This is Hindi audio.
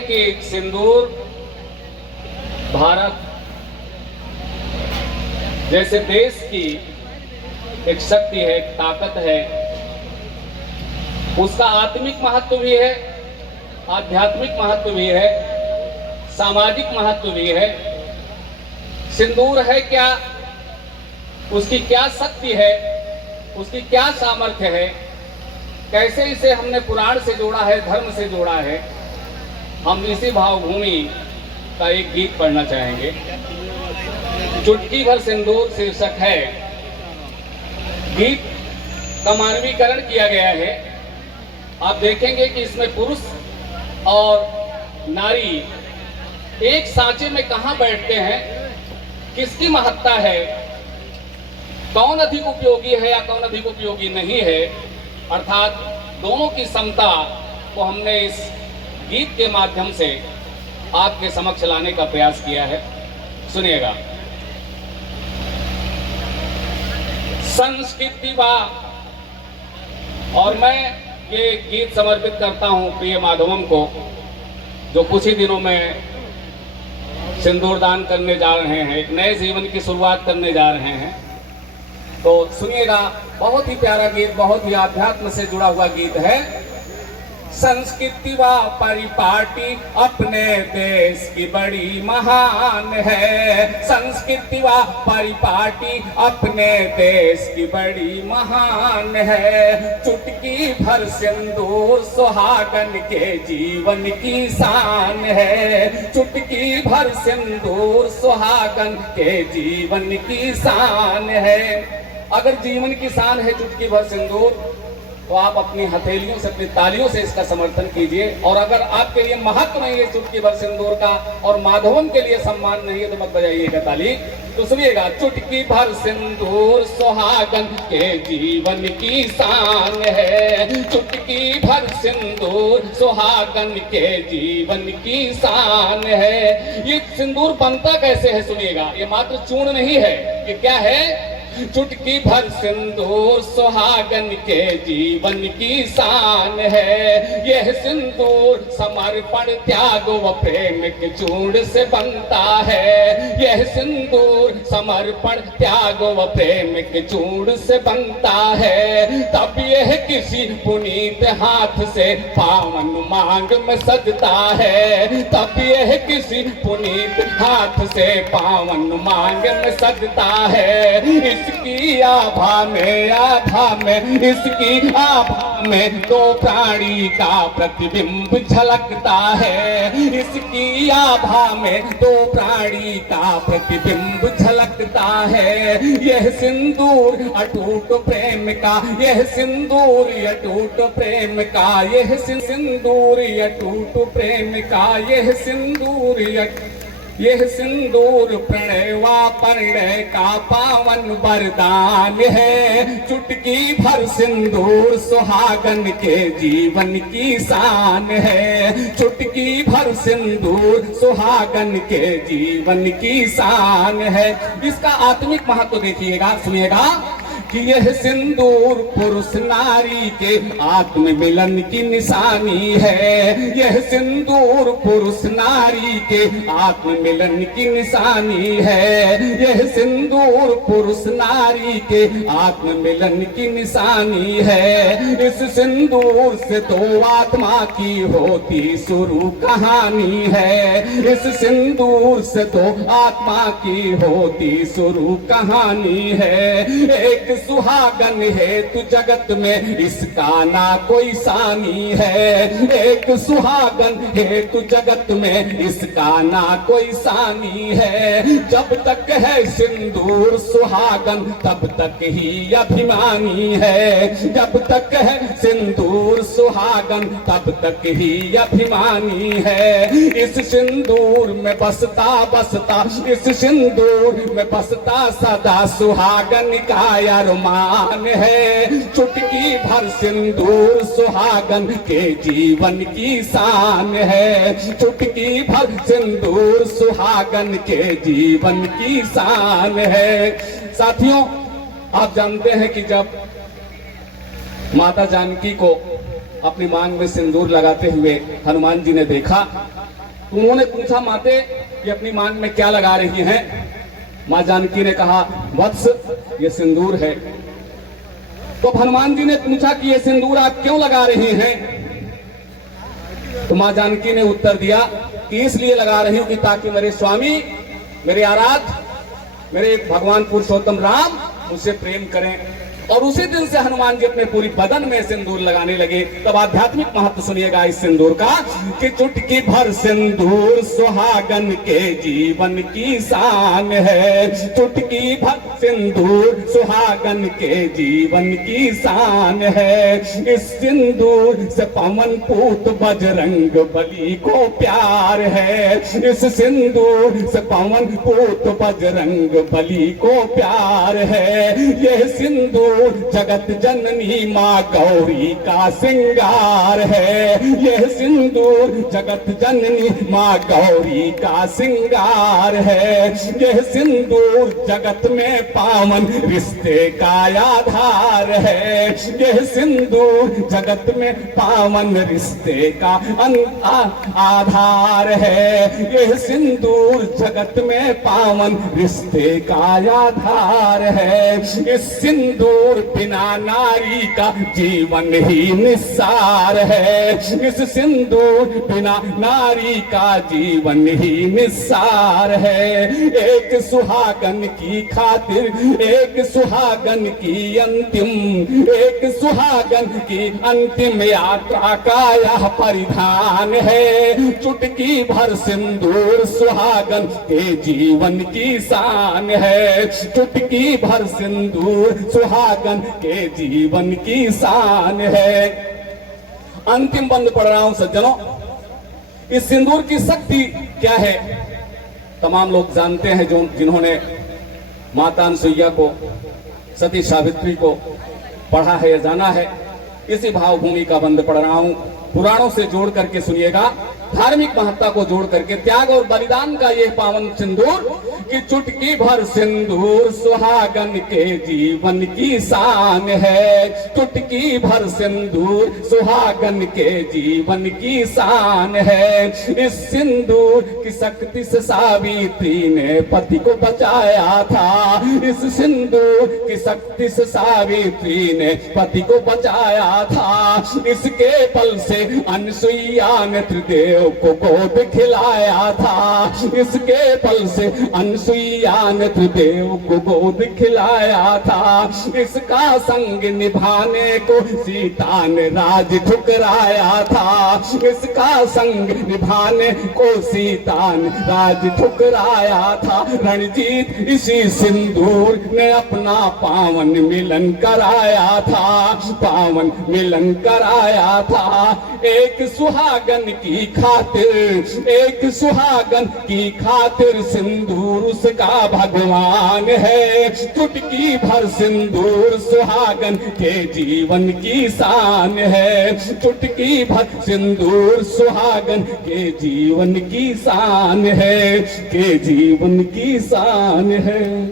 कि सिंदूर भारत जैसे देश की एक शक्ति है, एक ताकत है, उसका आत्मिक महत्व भी है, आध्यात्मिक महत्व भी है, सामाजिक महत्व भी है। सिंदूर है क्या, उसकी क्या शक्ति है, उसकी क्या सामर्थ्य है, कैसे इसे हमने पुराण से जोड़ा है, धर्म से जोड़ा है, हम इसी भावभूमि का एक गीत पढ़ना चाहेंगे। चुटकी भर सिंदूर शीर्षक है। गीत का मानवीकरण किया गया है। आप देखेंगे कि इसमें पुरुष और नारी एक सांचे में कहां बैठते हैं, किसकी महत्ता है, कौन अधिक उपयोगी है या कौन अधिक उपयोगी नहीं है, अर्थात दोनों की समता को हमने इस गीत के माध्यम से आपके समक्ष लाने का प्रयास किया है। सुनिएगा। संस्कृति वा, और मैं ये गीत समर्पित करता हूं प्रिय माधवम को, जो कुछ ही दिनों में सिंदूर दान करने जा रहे हैं, एक नए जीवन की शुरुआत करने जा रहे हैं। तो सुनिएगा, बहुत ही प्यारा गीत, बहुत ही आध्यात्म से जुड़ा हुआ गीत है। संस्कृति व परिपाटी अपने देश की बड़ी महान है। संस्कृति व परिपाटी अपने देश की बड़ी महान है। चुटकी भर सिंदूर सुहागन के जीवन की शान है। चुटकी भर सिंदूर सुहागन के जीवन की शान है। अगर जीवन की शान है चुटकी भर सिंदूर, तो आप अपनी हथेलियों से, अपनी तालियों से इसका समर्थन कीजिए। और अगर आपके लिए महत्व नहीं है चुटकी भर सिंदूर का और माधवम के लिए सम्मान नहीं है, तो मत बजाइएगा ताली। तो सुनिएगा। चुटकी भर सिंदूर सुहागन के जीवन की शान है। चुटकी भर सिंदूर सुहागन के जीवन की शान है। ये सिंदूर बनता कैसे है सुनिएगा। ये मात्र चूर्ण नहीं है, ये क्या है? चुटकी भर सिंदूर सुहागन के जीवन की शान है। यह सिंदूर समर्पण त्याग व प्रेम के चूर्ण से बनता है। यह सिंदूर समर्पण त्याग व प्रेम के चूर्ण से बनता है। तब यह किसी पुनीत हाथ से पावन मांग में सजता है। तब यह किसी पुनीत हाथ से पावन मांग में सजता है। इसकी आभा में इसकी आभा में दो प्राणी का प्रतिबिंब झलकता है। इसकी आभा में दो प्राणी का प्रतिबिंब झलकता है। यह सिंदूर अटूट प्रेम का, यह सिंदूर अटूट प्रेम का, यह सिंदूर अटूट प्रेम का, यह सिंदूर यह सिंदूर प्रणय व परिणय का पावन वरदान है। चुटकी भर सिंदूर सुहागन के जीवन की शान है। चुटकी भर सिंदूर सुहागन के जीवन की शान है। इसका आत्मिक महत्व देखिएगा, सुनिएगा कि यह सिंदूर पुरुष नारी के आत्म मिलन की निशानी है। यह सिंदूर पुरुष नारी के आत्म मिलन की निशानी है। यह सिंदूर पुरुष नारी के आत्म मिलन की निशानी है। इस सिंदूर से दो आत्मा की होती शुरू कहानी है। इस सिंदूर से दो आत्मा की होती शुरू कहानी है। एक सुहागन है तू जगत में, इसका ना कोई सानी है। एक सुहागन है तू जगत में, इसका ना कोई सानी है। जब तक है सिंदूर सुहागन तब तक ही अभिमानी है। जब तक है सिंदूर सुहागन तब तक ही अभिमानी है। इस सिंदूर में बसता बसता, इस सिंदूर में बसता सदा सुहागन का अरमान है। चुटकी भर सिंदूर सुहागन के जीवन की शान है। चुटकी भर सिंदूर सुहागन के जीवन की शान है। साथियों, आप जानते हैं कि जब माता जानकी को अपनी मांग में सिंदूर लगाते हुए हनुमान जी ने देखा तो उन्होंने पूछा, माते ये अपनी मांग में क्या लगा रही हैं? मां जानकी ने कहा, वत्स ये सिंदूर है। तो हनुमान जी ने पूछा कि ये सिंदूर आप क्यों लगा रही हैं? तो मां जानकी ने उत्तर दिया कि इसलिए लगा रही हूं कि ताकि मेरे स्वामी, मेरे आराध्य, मेरे भगवान पुरुषोत्तम राम मुझसे प्रेम करें। और उसी दिन से हनुमान जी अपने पूरी बदन में सिंदूर लगाने लगे। तब आध्यात्मिक महत्व सुनिएगा इस सिंदूर का कि चुटकी भर सिंदूर सुहागन के जीवन की शान है। चुटकी भर सिंदूर सुहागन के जीवन की शान है। इस सिंदूर से पवन पूत बजरंग बली को प्यार है। इस सिंदूर से पवन पूत बजरंग बली को प्यार है। यह सिंदूर जगत जननी माँ गौरी का श्रृंगार है। यह सिंदूर जगत जननी माँ गौरी का श्रृंगार है। यह सिंदूर जगत में पावन रिश्ते का आधार है। यह सिंदूर जगत में पावन रिश्ते का आधार है। यह सिंदूर जगत में पावन रिश्ते का आधार है। इस सिंदूर बिना नारी का जीवन ही निस्सार है। इस सिंदूर बिना नारी का जीवन ही निस्सार है। एक सुहागन की खातिर, एक सुहागन की अंतिम, एक सुहागन की अंतिम यात्रा का यह परिधान है। चुटकी भर सिंदूर सुहागन के जीवन की शान है। चुटकी भर सिंदूर सुहागन के जीवन की शान है। अंतिम बंद पढ़ रहा हूं सज्जनों। इस सिंदूर की शक्ति क्या है तमाम लोग जानते हैं, जो जिन्होंने माता अनसुईया को, सती सावित्री को पढ़ा है या जाना है। इसी भावभूमि का बंद पढ़ रहा हूं। पुराणों से जोड़ करके सुनिएगा, धार्मिक महत्ता को जोड़ करके, त्याग और बलिदान का ये पावन सिंदूर कि चुटकी भर सिंदूर सुहागन के जीवन की शान है। चुटकी भर सिंदूर सुहागन के जीवन की शान है। इस सिंदूर की शक्ति से सावित्री ने पति को बचाया था। इस सिंदूर की शक्ति से सावित्री ने पति को बचाया था। इसके बल से अनसुईया ने त्रिदेव को गोद खिलाया था। इसके बल से अनसुईया ने त्रिदेव को गोद खिलाया था। इसका संग निभाने को सीता ने राज ठुकराया था। इसका संग निभाने को सीता ने राज ठुकराया था। रणजीत इसी सिंदूर ने अपना पावन मिलन कराया था। पावन मिलन कराया था। एक सुहागन की खातिर, एक सुहागन की खातिर सिंदूर उसका भगवान है। चुटकी भर सिंदूर सुहागन के जीवन की शान है। चुटकी भर सिंदूर सुहागन के जीवन की शान है। के जीवन की शान है।